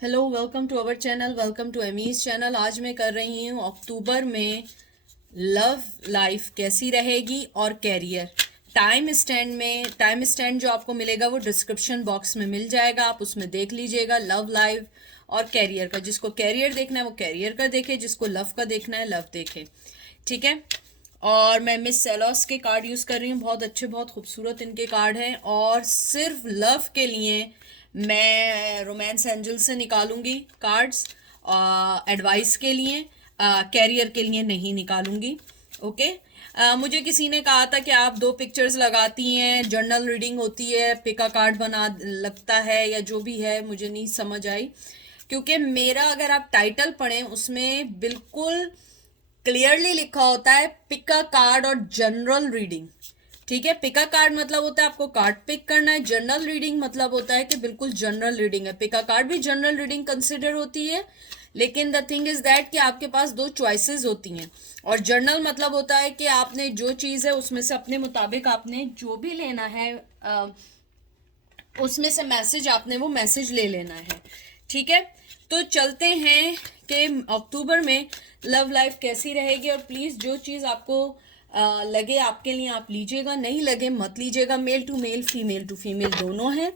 Hello, welcome to our channel, welcome to Amy's channel. आज मैं कर रही हूँ अक्टूबर में लव लाइफ कैसी रहेगी और कैरियर। टाइम स्टैंड जो आपको मिलेगा वो डिस्क्रिप्शन बॉक्स में मिल जाएगा, आप उसमें देख लीजिएगा। लव लाइफ और कैरियर का, जिसको कैरियर देखना है वो कैरियर का देखे, जिसको लव का देखना है लव देखे। ठीक है। और मैं मिस सेलॉस के कार्ड यूज कर रही हूँ, बहुत अच्छे बहुत खूबसूरत इनके कार्ड हैं। और सिर्फ लव के लिए मैं रोमांस एंजल से निकालूंगी कार्ड्स, एडवाइस के लिए। कैरियर के लिए नहीं निकालूंगी। ओके। मुझे किसी ने कहा था कि आप दो पिक्चर्स लगाती हैं, जर्नल रीडिंग होती है, पिका कार्ड बना लगता है या जो भी है, मुझे नहीं समझ आई। क्योंकि मेरा अगर आप टाइटल पढ़ें उसमें बिल्कुल क्लियरली लिखा होता है पिका कार्ड और जनरल रीडिंग। ठीक है। पिका कार्ड मतलब होता है आपको कार्ड पिक करना है, जनरल रीडिंग मतलब होता है कि बिल्कुल जनरल रीडिंग है। पिका कार्ड भी जनरल रीडिंग कंसिडर होती है, लेकिन द थिंग इज दैट कि आपके पास दो चॉइसेस होती हैं। और जर्नल मतलब होता है कि आपने जो चीज़ है उसमें से अपने मुताबिक आपने जो भी लेना है, उसमें से मैसेज आपने वो मैसेज ले लेना है। ठीक है। तो चलते हैं कि अक्टूबर में लव लाइफ कैसी रहेगी। और प्लीज़ जो चीज़ आपको लगे आपके लिए आप लीजिएगा, नहीं लगे मत लीजिएगा। Male to male, female to female दोनों हैं।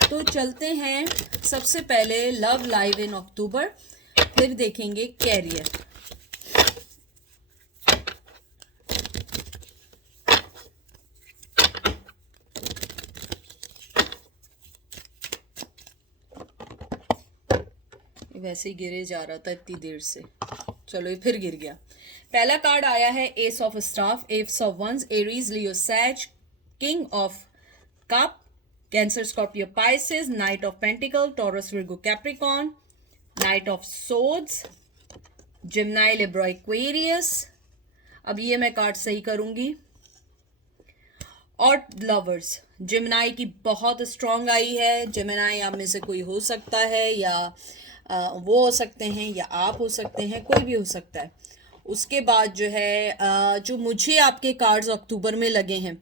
तो चलते हैं सबसे पहले लव लाइव इन अक्टूबर, फिर देखेंगे कैरियर। वैसे ही गिरे जा रहा था इतनी देर से, चलो ये फिर गिर गया। पहला कार्ड आया है ace of staff, ace of wands, Aries, Leo, sage, king of cup, Cancer, Scorpio, Pisces, knight of pentacle, Taurus, Virgo, Capricorn, knight of swords, Gemini, Libra, Aquarius. अब ये मैं कार्ड सही करूंगी। और लवर्स, जिमनाई की बहुत स्ट्रांग आई है। जिमनाई आप में से कोई हो सकता है, या वो हो सकते हैं, या आप हो सकते हैं, कोई भी हो सकता है। उसके बाद जो है जो मुझे आपके कार्ड्स अक्टूबर में लगे हैं,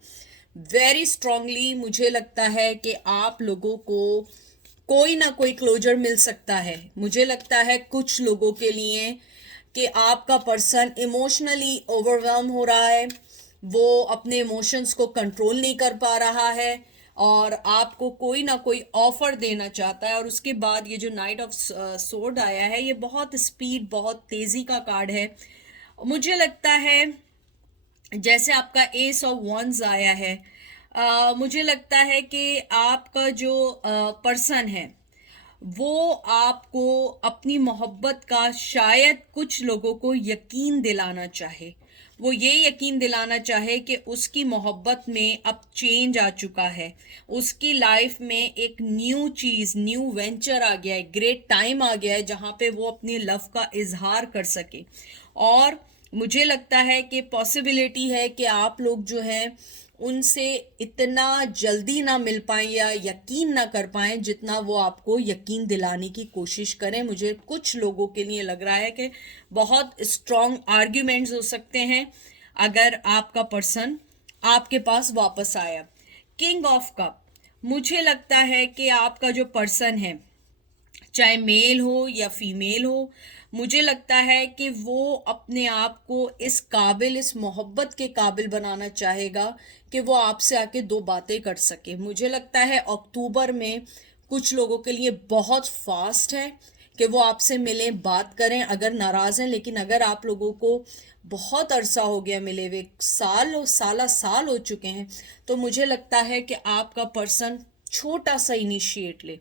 वेरी स्ट्रांगली मुझे लगता है कि आप लोगों को कोई ना कोई क्लोजर मिल सकता है। मुझे लगता है कुछ लोगों के लिए कि आपका पर्सन इमोशनली ओवरवेलम हो रहा है, वो अपने इमोशंस को कंट्रोल नहीं कर पा रहा है और आपको कोई ना कोई ऑफर देना चाहता है। और उसके बाद ये जो नाइट ऑफ सोर्ड आया है, ये बहुत स्पीड, बहुत तेजी का कार्ड है। मुझे लगता है जैसे आपका एस ऑफ वंस आया है, मुझे लगता है कि आपका जो पर्सन है वो आपको अपनी मोहब्बत का शायद कुछ लोगों को यकीन दिलाना चाहे। वो ये यकीन दिलाना चाहे कि उसकी मोहब्बत में अब चेंज आ चुका है, उसकी लाइफ में एक न्यू चीज़, न्यू वेंचर आ गया है, ग्रेट टाइम आ गया है जहाँ पे वो अपने लव का इजहार कर सके। और मुझे लगता है कि पॉसिबिलिटी है कि आप लोग जो हैं उनसे इतना जल्दी ना मिल पाएं या यकीन ना कर पाएं जितना वो आपको यकीन दिलाने की कोशिश करें। मुझे कुछ लोगों के लिए लग रहा है कि बहुत स्ट्रॉन्ग आर्ग्यूमेंट्स हो सकते हैं अगर आपका पर्सन आपके पास वापस आया। किंग ऑफ कप, मुझे लगता है कि आपका जो पर्सन है, चाहे मेल हो या फीमेल हो, मुझे लगता है कि वो अपने आप को इस काबिल, इस मोहब्बत के काबिल बनाना चाहेगा कि वो आपसे आके दो बातें कर सके। मुझे लगता है अक्टूबर में कुछ लोगों के लिए बहुत फास्ट है कि वो आपसे मिलें, बात करें, अगर नाराज़ हैं। लेकिन अगर आप लोगों को बहुत अरसा हो गया मिले हुए, साल हो चुके हैं, तो मुझे लगता है कि आपका पर्सन छोटा सा इनिशिएट ले,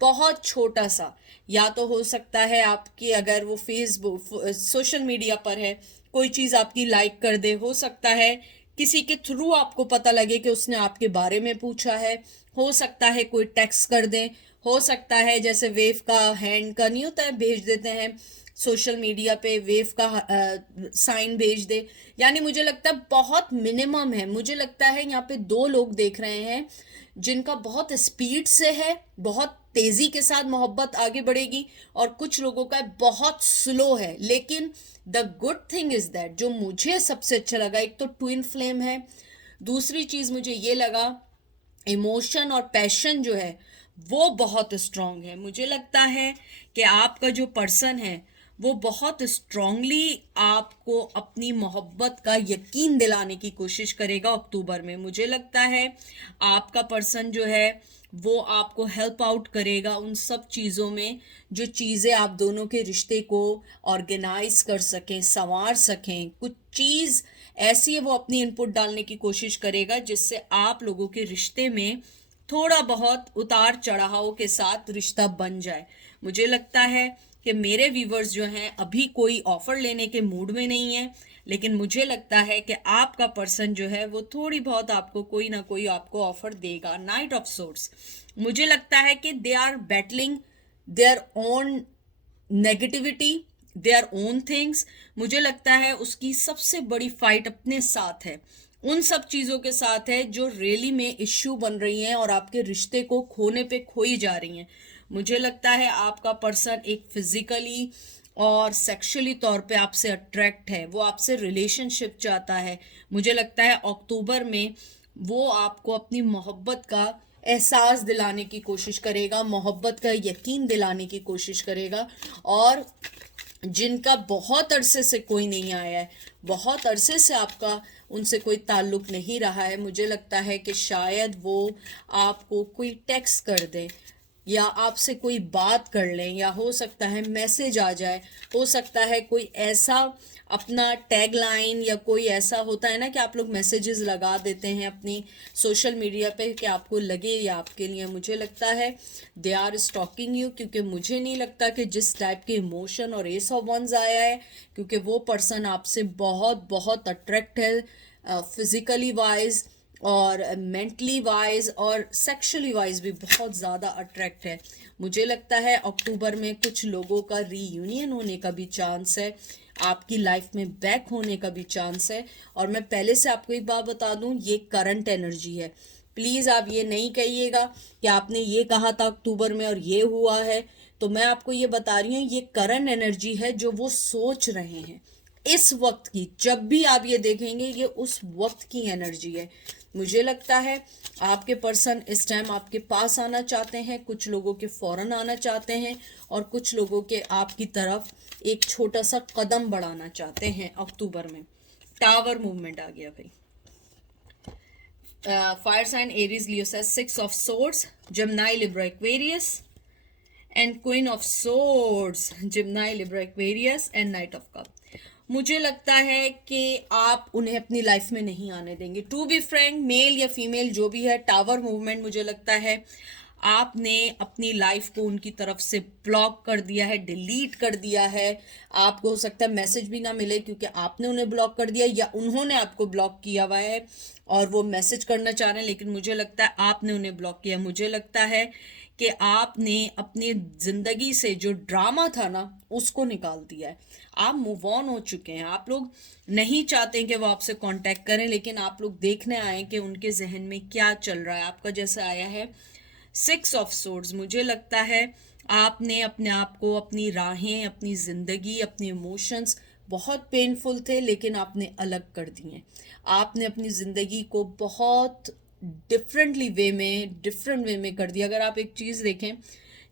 बहुत छोटा सा। या तो हो सकता है आपकी, अगर वो फेसबुक, सोशल मीडिया पर है, कोई चीज़ आपकी लाइक कर दे। हो सकता है किसी के थ्रू आपको पता लगे कि उसने आपके बारे में पूछा है। हो सकता है कोई टेक्स्ट कर दे। हो सकता है जैसे वेव का हैंड का नहीं होता है, भेज देते हैं सोशल मीडिया पे, वेव का साइन भेज दे। यानी मुझे लगता है बहुत मिनिमम है। मुझे लगता है यहाँ पे दो लोग देख रहे हैं जिनका बहुत स्पीड से है, बहुत तेजी के साथ मोहब्बत आगे बढ़ेगी, और कुछ लोगों का बहुत स्लो है। लेकिन the good thing is that, जो मुझे सबसे अच्छा लगा, एक तो ट्विन फ्लेम है, दूसरी चीज मुझे ये लगा इमोशन और पैशन जो है वो बहुत स्ट्रांग है। मुझे लगता है कि आपका जो पर्सन है वो बहुत स्ट्रांगली आपको अपनी मोहब्बत का यकीन दिलाने की कोशिश करेगा अक्टूबर में। मुझे लगता है आपका पर्सन जो है वो आपको हेल्प आउट करेगा उन सब चीज़ों में, जो चीज़ें आप दोनों के रिश्ते को ऑर्गेनाइज कर सकें, संवार सकें। कुछ चीज़ ऐसी है वो अपनी इनपुट डालने की कोशिश करेगा जिससे आप लोगों के रिश्ते में थोड़ा बहुत उतार चढ़ाव के साथ रिश्ता बन जाए। मुझे लगता है कि मेरे व्यूवर्स जो हैं अभी कोई ऑफर लेने के मूड में नहीं है, लेकिन मुझे लगता है कि आपका पर्सन जो है वो थोड़ी बहुत आपको कोई ना कोई आपको ऑफर देगा। नाइट ऑफ सोर्ड्स, मुझे लगता है कि they are battling their own negativity, their own things. मुझे लगता है उसकी सबसे बड़ी फाइट अपने साथ है, उन सब चीज़ों के साथ है जो रियली में इश्यू बन रही हैं और आपके रिश्ते को खोने पे खोई जा रही हैं। मुझे लगता है आपका पर्सन एक फिजिकली और सेक्सुअली तौर पे आपसे अट्रैक्ट है, वो आपसे रिलेशनशिप चाहता है। मुझे लगता है अक्टूबर में वो आपको अपनी मोहब्बत का एहसास दिलाने की कोशिश करेगा, मोहब्बत का यकीन दिलाने की कोशिश करेगा। और जिनका बहुत अरसे से कोई नहीं आया है, बहुत अरसे से आपका उनसे कोई ताल्लुक नहीं रहा है, मुझे लगता है कि शायद वो आपको कोई टेक्स्ट कर दें या आपसे कोई बात कर लें, या हो सकता है मैसेज आ जाए, हो सकता है कोई ऐसा अपना टैग लाइन या कोई ऐसा होता है ना कि आप लोग मैसेजेस लगा देते हैं अपनी सोशल मीडिया पे कि आपको लगे या आपके लिए। मुझे लगता है दे आर स्टॉकिंग यू, क्योंकि मुझे नहीं लगता कि जिस टाइप के इमोशन और एस ऑफ वंस आया है, क्योंकि वो पर्सन आपसे बहुत बहुत अट्रैक्ट है फिजिकली वाइज और मेंटली वाइज और सेक्सुअली वाइज भी बहुत ज़्यादा अट्रैक्ट है। मुझे लगता है अक्टूबर में कुछ लोगों का रीयूनियन होने का भी चांस है, आपकी लाइफ में बैक होने का भी चांस है। और मैं पहले से आपको एक बात बता दूं, ये करंट एनर्जी है। प्लीज़ आप ये नहीं कहिएगा कि आपने ये कहा था अक्टूबर में और ये हुआ है। तो मैं आपको ये बता रही हूँ, ये करंट एनर्जी है जो वो सोच रहे हैं इस वक्त की। जब भी आप ये देखेंगे ये उस वक्त की एनर्जी है। मुझे लगता है आपके पर्सन इस टाइम आपके पास आना चाहते हैं, कुछ लोगों के फौरन आना चाहते हैं और कुछ लोगों के आपकी तरफ एक छोटा सा कदम बढ़ाना चाहते हैं अक्टूबर में। टावर मूवमेंट आ गया भाई। फायर साइन एरीज लियो से 6 of swords, Gemini Libra Aquarius and queen of swords, Gemini Libra Aquarius and night of cup. मुझे लगता है कि आप उन्हें अपनी लाइफ में नहीं आने देंगे। टू बी फ्रैंक, मेल या फीमेल जो भी है, टावर मूवमेंट मुझे लगता है आपने अपनी लाइफ को उनकी तरफ से ब्लॉक कर दिया है, डिलीट कर दिया है। आपको हो सकता है मैसेज भी ना मिले क्योंकि आपने उन्हें ब्लॉक कर दिया या उन्होंने आपको ब्लॉक किया हुआ है और वो मैसेज करना चाह रहे हैं, लेकिन मुझे लगता है आपने उन्हें ब्लॉक किया। मुझे लगता है कि आपने अपनी ज़िंदगी से जो ड्रामा था ना उसको निकाल दिया है। आप मूव ऑन हो चुके हैं। आप लोग नहीं चाहते कि वो आपसे कांटेक्ट करें, लेकिन आप लोग देखने आए कि उनके जहन में क्या चल रहा है। आपका जैसा आया है 6 ऑफ सोर्ड्स, मुझे लगता है आपने अपने आप को, अपनी राहें, अपनी ज़िंदगी, अपने इमोशंस बहुत पेनफुल थे लेकिन आपने अलग कर दिए। आपने अपनी ज़िंदगी को बहुत डिफरेंट वे में कर दिया। अगर आप एक चीज़ देखें,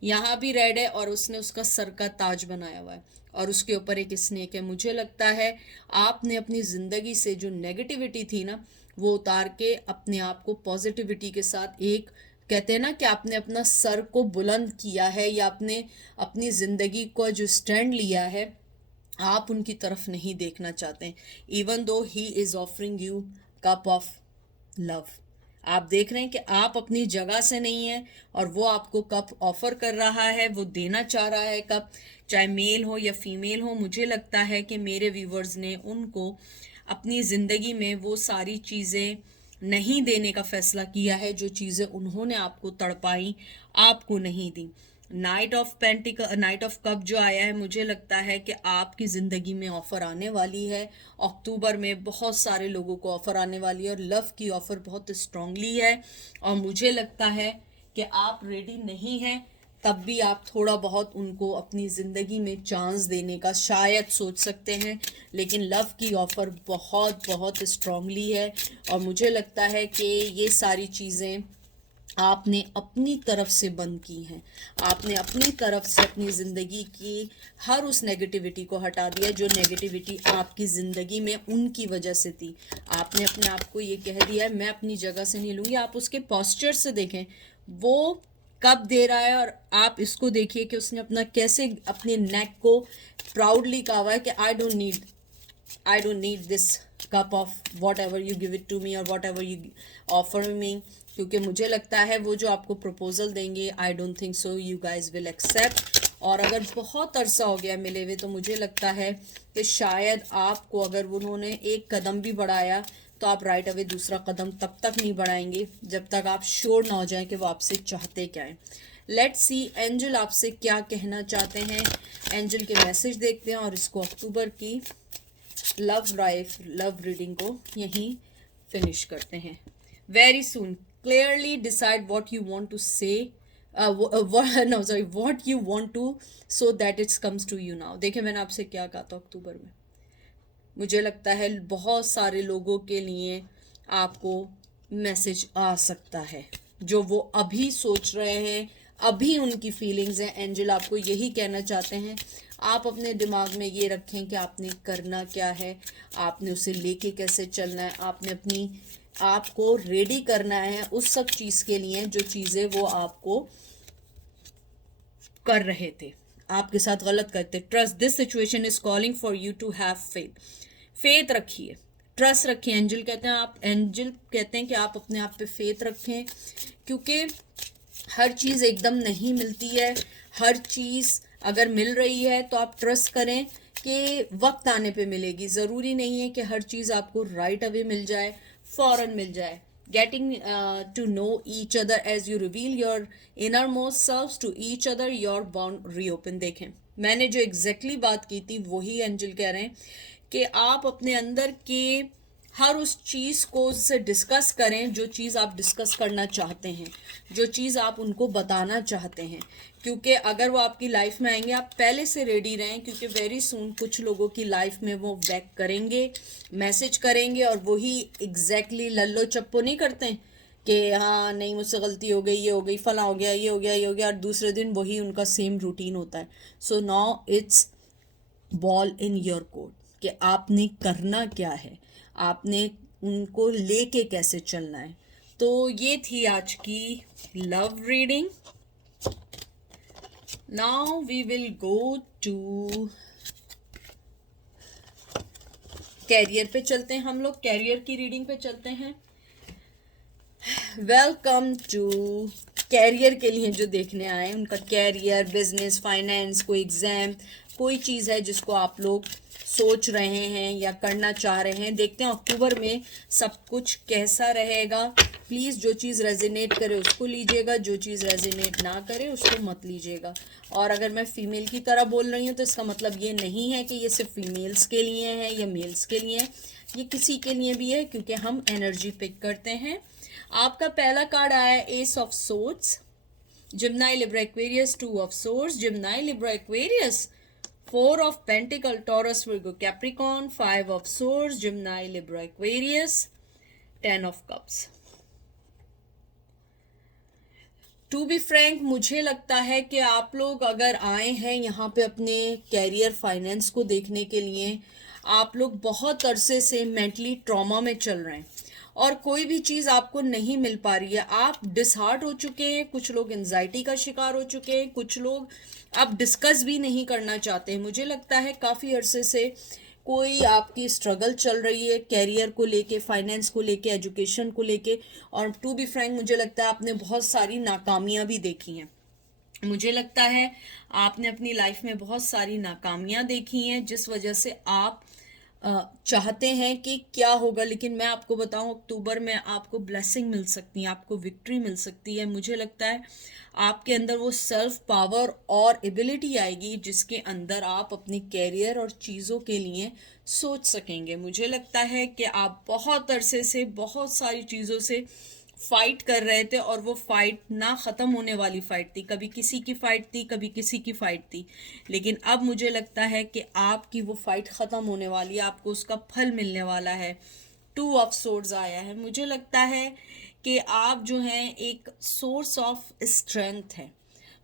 यहाँ भी रेड है और उसने उसका सर का ताज बनाया हुआ है और उसके ऊपर एक स्नेक है। मुझे लगता है आपने अपनी ज़िंदगी से जो नेगेटिविटी थी ना वो उतार के अपने आप को पॉजिटिविटी के साथ, एक कहते हैं ना कि आपने अपना सर को बुलंद किया है या आपने अपनी ज़िंदगी को जो स्टैंड लिया है, आप उनकी तरफ नहीं देखना चाहते। Even though he is offering you cup of love, आप देख रहे हैं कि आप अपनी जगह से नहीं हैं और वो आपको कप ऑफर कर रहा है, वो देना चाह रहा है कप, चाहे मेल हो या फीमेल हो। मुझे लगता है कि मेरे व्यूवर्स ने उनको अपनी ज़िंदगी में वो सारी चीज़ें नहीं देने का फैसला किया है जो चीज़ें उन्होंने आपको तड़पाई, आपको नहीं दी। नाइट ऑफ कप जो आया है, मुझे लगता है कि आपकी ज़िंदगी में ऑफ़र आने वाली है अक्टूबर में। बहुत सारे लोगों को ऑफ़र आने वाली है और लव की ऑफ़र बहुत स्ट्रांगली है। और मुझे लगता है कि आप रेडी नहीं हैं तब भी आप थोड़ा बहुत उनको अपनी ज़िंदगी में चांस देने का शायद सोच सकते हैं, लेकिन लव की ऑफ़र बहुत बहुत स्ट्रांगली है। और मुझे लगता है कि ये सारी चीज़ें आपने अपनी तरफ से बंद की हैं, आपने अपनी तरफ से अपनी ज़िंदगी की हर उस नेगेटिविटी को हटा दिया जो नेगेटिविटी आपकी ज़िंदगी में उनकी वजह से थी। आपने अपने आप को ये कह दिया है मैं अपनी जगह से नहीं लूँगी। आप उसके पॉस्चर से देखें वो कब दे रहा है, और आप इसको देखिए कि उसने अपना कैसे अपने नेक को प्राउडली कहा हुआ है कि I don't need this cup of whatever you give it to me or whatever you offer me, क्योंकि मुझे लगता है वो जो आपको प्रपोजल देंगे I don't think so you guys will accept। और अगर बहुत अरसा हो गया मिले हुए तो मुझे लगता है कि शायद आपको अगर उन्होंने एक कदम भी बढ़ाया तो आप राइट अवे दूसरा कदम तब तक नहीं बढ़ाएंगे जब तक आप श्योर ना हो जाएं कि वो आपसे चाहते क्या है। लेट्स सी एंजल आपसे क्या कहना चाहते हैं। एंजल के मैसेज देखते हैं और इसको अक्टूबर की लव रीडिंग को यहीं फिनिश करते हैं। Very soon clearly decide what you want to say, what you want to, so that it's comes to you now. देखिए मैंने आपसे क्या कहा था अक्टूबर में, मुझे लगता है बहुत सारे लोगों के लिए आपको मैसेज आ सकता है जो वो अभी सोच रहे हैं, अभी उनकी फीलिंग्स हैं। एंजल आपको यही कहना चाहते हैं, आप अपने दिमाग में ये रखें कि आपने करना क्या है, आपने उसे लेके कैसे चलना है, आपने अपनी आपको रेडी करना है उस सब चीज़ के लिए जो चीज़ें वो आपको कर रहे थे, आपके साथ गलत करते। Trust this situation is calling for you to have faith. Faith रखिए, ट्रस्ट रखिए। एंजल कहते हैं कि आप अपने आप पे फेथ रखें, क्योंकि हर चीज़ एकदम नहीं मिलती है। हर चीज़ अगर मिल रही है तो आप ट्रस्ट करें कि वक्त आने पे मिलेगी। ज़रूरी नहीं है कि हर चीज़ आपको राइट अवे मिल जाए, फ़ौरन मिल जाए। Getting to know each other as you reveal your innermost selves to each other, your bound reopen. देखें मैंने जो एग्जैक्टली बात की थी वही एंजल कह रहे हैं कि आप अपने अंदर के हर उस चीज़ को उससे डिस्कस करें जो चीज़ आप डिस्कस करना चाहते हैं, जो चीज़ आप उनको बताना चाहते हैं। क्योंकि अगर वो आपकी लाइफ में आएंगे आप पहले से रेडी रहें, क्योंकि वेरी सून कुछ लोगों की लाइफ में वो बैक करेंगे, मैसेज करेंगे और वही एग्जैक्टली लल्लो चप्पो नहीं करते कि हाँ नहीं मुझसे गलती हो गई, ये हो गई, फला हो गया, ये हो गया, ये हो गया, और दूसरे दिन वही उनका सेम रूटीन होता है। So now it's ball in your court कि आपने करना क्या है, आपने उनको लेके कैसे चलना है। तो ये थी आज की love reading. Now we will go to career पे चलते हैं, हम लोग कैरियर की रीडिंग पे चलते हैं। वेलकम टू कैरियर के लिए जो देखने आए उनका कैरियर, बिजनेस, फाइनेंस, कोई एग्जाम, कोई चीज़ है जिसको आप लोग सोच रहे हैं या करना चाह रहे हैं। देखते हैं अक्टूबर में सब कुछ कैसा रहेगा। प्लीज़ जो चीज़ रेजिनेट करे उसको लीजिएगा, जो चीज़ रेजिनेट ना करे उसको मत लीजिएगा। और अगर मैं फीमेल की तरह बोल रही हूँ तो इसका मतलब ये नहीं है कि ये सिर्फ फीमेल्स के लिए है या मेल्स के लिए है, ये किसी के लिए भी है, क्योंकि हम एनर्जी पिक करते हैं। आपका पहला कार्ड आया है ace of swords, Gemini, Libra, Aquarius, 2 of swords, Gemini, Libra, Aquarius, 4 of Pentacle, Taurus, Virgo, Capricorn, 5 of Swords, Gemini, Libra, Aquarius, 10 of Cups. To be frank मुझे लगता है कि आप लोग अगर आए हैं यहाँ पे अपने कैरियर फाइनेंस को देखने के लिए, आप लोग बहुत अरसे से मेंटली ट्रॉमा में चल रहे हैं और कोई भी चीज़ आपको नहीं मिल पा रही है। आप डिसहार्ट हो चुके हैं, कुछ लोग एंजाइटी का शिकार हो चुके हैं, कुछ लोग आप डिस्कस भी नहीं करना चाहते हैं। मुझे लगता है काफ़ी अरसे से कोई आपकी स्ट्रगल चल रही है कैरियर को लेके, फाइनेंस को लेके, एजुकेशन को लेके। और टू बी फ्रैंक मुझे लगता है आपने बहुत सारी नाकामियां भी देखी हैं। मुझे लगता है आपने अपनी लाइफ में बहुत सारी नाकामियां देखी हैं जिस वजह से आप चाहते हैं कि क्या होगा। लेकिन मैं आपको बताऊं अक्टूबर में आपको ब्लेसिंग मिल सकती है, आपको विक्ट्री मिल सकती है। मुझे लगता है आपके अंदर वो सेल्फ पावर और एबिलिटी आएगी जिसके अंदर आप अपने कैरियर और चीज़ों के लिए सोच सकेंगे। मुझे लगता है कि आप बहुत अरसे से बहुत सारी चीज़ों से फाइट कर रहे थे और वो फाइट ना ख़त्म होने वाली फाइट थी, कभी किसी की फाइट थी, कभी किसी की फाइट थी। लेकिन अब मुझे लगता है कि आपकी वो फाइट ख़त्म होने वाली है, आपको उसका फल मिलने वाला है। 2 ऑफ सोर्ड्स आया है। मुझे लगता है कि आप जो हैं एक सोर्स ऑफ स्ट्रेंथ हैं।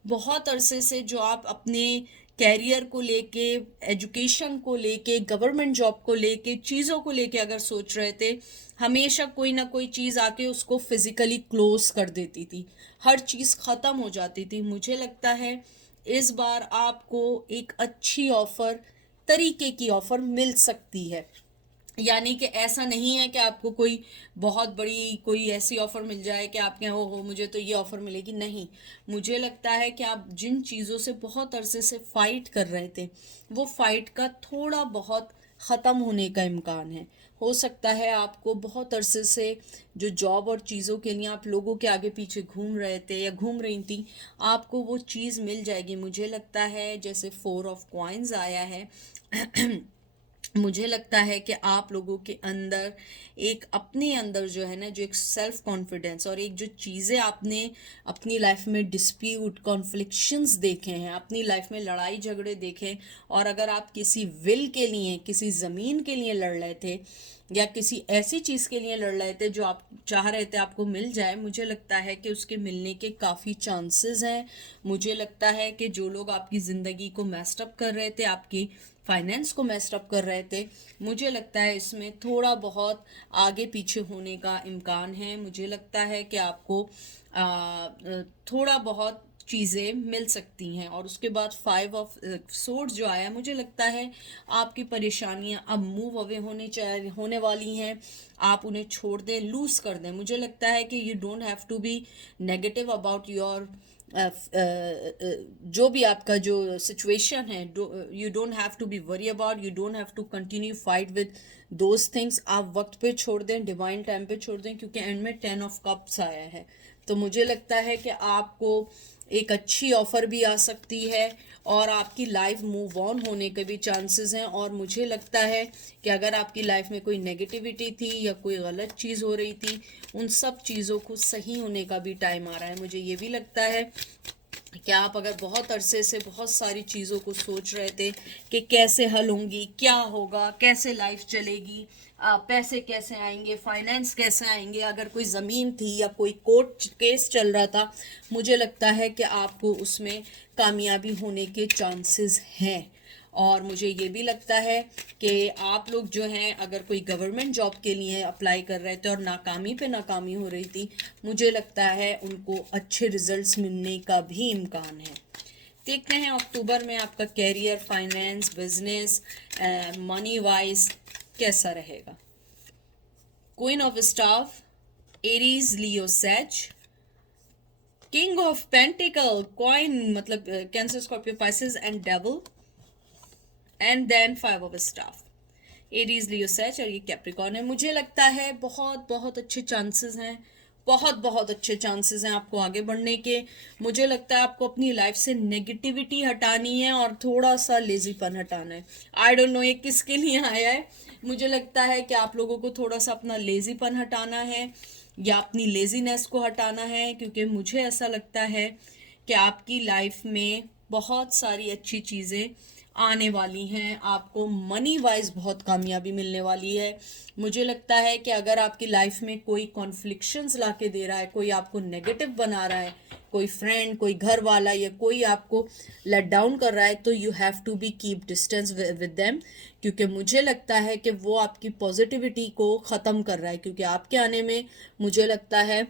बहुत अरसे से जो आप अपने कैरियर को लेके, एजुकेशन को लेके, गवर्नमेंट जॉब को लेके, चीज़ों को लेके अगर सोच रहे थे, हमेशा कोई ना कोई चीज़ आके उसको फिजिकली क्लोज कर देती थी, हर चीज़ ख़त्म हो जाती थी। मुझे लगता है इस बार आपको एक अच्छी ऑफ़र, तरीके की ऑफ़र मिल सकती है। यानी कि ऐसा नहीं है कि आपको कोई बहुत बड़ी कोई ऐसी ऑफ़र मिल जाए कि आप कहें हो मुझे तो ये ऑफ़र मिलेगी, नहीं। मुझे लगता है कि आप जिन चीज़ों से बहुत अरसे से फ़ाइट कर रहे थे, वो फ़ाइट का थोड़ा बहुत ख़त्म होने का इम्कान है। हो सकता है आपको बहुत अरसे से जो जॉब और चीज़ों के लिए आप लोगों के आगे पीछे घूम रहे थे या घूम रही थी, आपको वो चीज़ मिल जाएगी। मुझे लगता है जैसे 4 ऑफ कॉइन्स आया है मुझे लगता है कि आप लोगों के अंदर एक अपने अंदर जो है ना, जो एक सेल्फ कॉन्फिडेंस और एक जो चीज़ें आपने अपनी लाइफ में डिस्प्यूट, कॉन्फ्लिक्शंस देखे हैं, अपनी लाइफ में लड़ाई झगड़े देखे, और अगर आप किसी विल के लिए, किसी ज़मीन के लिए लड़ रहे थे या किसी ऐसी चीज़ के लिए लड़ रहे थे जो आप चाह रहे थे आपको मिल जाए, मुझे लगता है कि उसके मिलने के काफ़ी चांसेस हैं। मुझे लगता है कि जो लोग आपकी ज़िंदगी को मैस्टअप कर रहे थे, आपकी फाइनेंस को मैस्टअप कर रहे थे, मुझे लगता है इसमें थोड़ा बहुत आगे पीछे होने का इम्कान है। मुझे लगता है कि आपको थोड़ा बहुत चीज़ें मिल सकती हैं। और उसके बाद 5 ऑफ सोर्ड्स जो आया, मुझे लगता है आपकी परेशानियां अब मूव अवे होने वाली हैं। आप उन्हें छोड़ दें, लूज कर दें। मुझे लगता है कि you don't have to be negative about your जो भी आपका जो सिचुएशन है, you don't have to be worry about, you don't have to continue fight with those things. आप वक्त पे छोड़ दें, डिवाइन टाइम पे छोड़ दें, क्योंकि एंड में 10 ऑफ कप्स आया है। तो मुझे लगता है कि आपको एक अच्छी ऑफ़र भी आ सकती है और आपकी लाइफ मूव ऑन होने के भी चांसेस हैं। और मुझे लगता है कि अगर आपकी लाइफ में कोई नेगेटिविटी थी या कोई गलत चीज़ हो रही थी, उन सब चीज़ों को सही होने का भी टाइम आ रहा है। मुझे ये भी लगता है कि आप अगर बहुत अरसे से बहुत सारी चीज़ों को सोच रहे थे कि कैसे हल होंगी, क्या होगा, कैसे लाइफ चलेगी, पैसे कैसे आएंगे, फाइनेंस कैसे आएंगे, अगर कोई ज़मीन थी या कोई कोर्ट केस चल रहा था, मुझे लगता है कि आपको उसमें कामयाबी होने के चांसेस हैं। और मुझे ये भी लगता है कि आप लोग जो हैं, अगर कोई गवर्नमेंट जॉब के लिए अप्लाई कर रहे थे और नाकामी पे नाकामी हो रही थी, मुझे लगता है उनको अच्छे रिजल्ट्स मिलने का भी इम्कान है। देखते हैं अक्टूबर में आपका career, finance, business, money wise कैसा रहेगा। Queen of staff, Aries, Leo, सेज, किंग ऑफ पेंटिकल, कॉइन मतलब Cancer, Scorpio, Pisces and devil, and then 5 of staff, Aries, Leo, सेज, और ये कैप्रिकॉर्न है। मुझे लगता है बहुत बहुत अच्छे चांसेस हैं, बहुत बहुत अच्छे चांसेस हैं आपको आगे बढ़ने के। मुझे लगता है आपको अपनी लाइफ से नेगेटिविटी हटानी है और थोड़ा सा लेजीपन हटाना है। आई डोंट नो ये किसके लिए आया है। मुझे लगता है कि आप लोगों को थोड़ा सा अपना लेजीपन हटाना है या अपनी लेजीनेस को हटाना है, क्योंकि मुझे ऐसा लगता है कि आपकी लाइफ में बहुत सारी अच्छी चीज़ें आने वाली हैं। आपको मनी वाइज बहुत कामयाबी मिलने वाली है। मुझे लगता है कि अगर आपकी लाइफ में कोई कॉन्फ्लिक्शंस ला के दे रहा है, कोई आपको नेगेटिव बना रहा है, कोई फ्रेंड, कोई घर वाला या कोई आपको लेट डाउन कर रहा है, तो you have to be keep distance with them, क्योंकि मुझे लगता है कि वो आपकी पॉजिटिविटी को ख़त्म कर रहा है। क्योंकि आपके आने में मुझे लगता है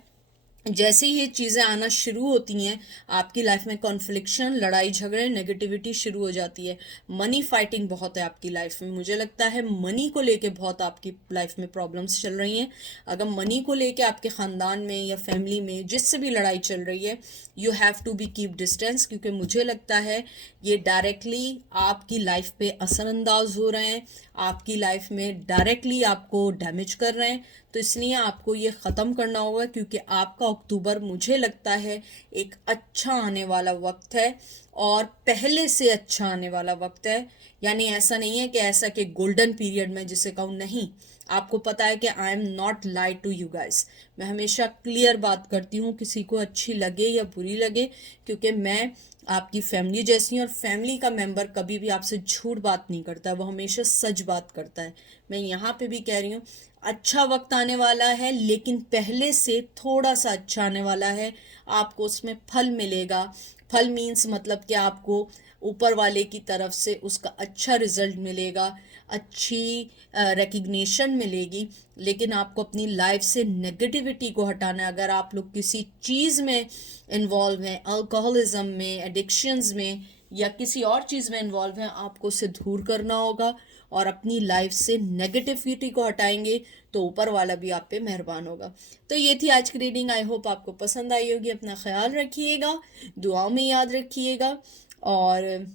जैसे ही ये चीज़ें आना शुरू होती हैं, आपकी लाइफ में कॉन्फ्लिक्शन, लड़ाई झगड़े, नेगेटिविटी शुरू हो जाती है। मनी फाइटिंग बहुत है आपकी लाइफ में। मुझे लगता है मनी को लेके बहुत आपकी लाइफ में प्रॉब्लम्स चल रही हैं। अगर मनी को लेके आपके ख़ानदान में या फैमिली में जिससे भी लड़ाई चल रही है, you have to be keep distance, क्योंकि मुझे लगता है ये डायरेक्टली आपकी लाइफ पे असरअंदाज हो रहे हैं, आपकी लाइफ में डायरेक्टली आपको डैमेज कर रहे हैं। तो इसलिए आपको ये ख़त्म करना होगा, क्योंकि आपका अक्टूबर मुझे लगता है एक अच्छा आने वाला वक्त है और पहले से अच्छा आने वाला वक्त है। यानी ऐसा नहीं है कि ऐसा कि गोल्डन पीरियड में जिसे कहूँ, नहीं। आपको पता है कि I am not lie to you guys. मैं हमेशा क्लियर बात करती हूँ, किसी को अच्छी लगे या बुरी लगे, क्योंकि मैं आपकी फैमिली जैसी है, और फैमिली का मेंबर कभी भी आपसे झूठ बात नहीं करता है, वो हमेशा सच बात करता है। मैं यहाँ पे भी कह रही हूँ, अच्छा वक्त आने वाला है, लेकिन पहले से थोड़ा सा अच्छा आने वाला है। आपको उसमें फल मिलेगा। फल मीन्स मतलब कि आपको ऊपर वाले की तरफ से उसका अच्छा रिजल्ट मिलेगा, अच्छी रिकग्निशन मिलेगी। लेकिन आपको अपनी लाइफ से नेगेटिविटी को हटाना है। अगर आप लोग किसी चीज़ में इन्वॉल्व हैं, अल्कोहलिज्म में, एडिक्शंस में, या किसी और चीज़ में इन्वॉल्व हैं, आपको उसे दूर करना होगा और अपनी लाइफ से नेगेटिविटी को हटाएंगे तो ऊपर वाला भी आप पे मेहरबान होगा। तो ये थी आज की रीडिंग। आई होप आपको पसंद आई होगी। अपना ख्याल रखिएगा, दुआओं में याद रखिएगा, और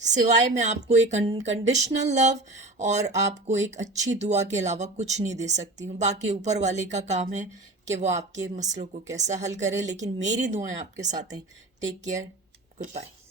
सिवाय मैं आपको एक अनकंडीशनल लव और आपको एक अच्छी दुआ के अलावा कुछ नहीं दे सकती हूँ। बाकी ऊपर वाले का काम है कि वो आपके मसलों को कैसा हल करे, लेकिन मेरी दुआएं आपके साथ हैं। Take care, good bye.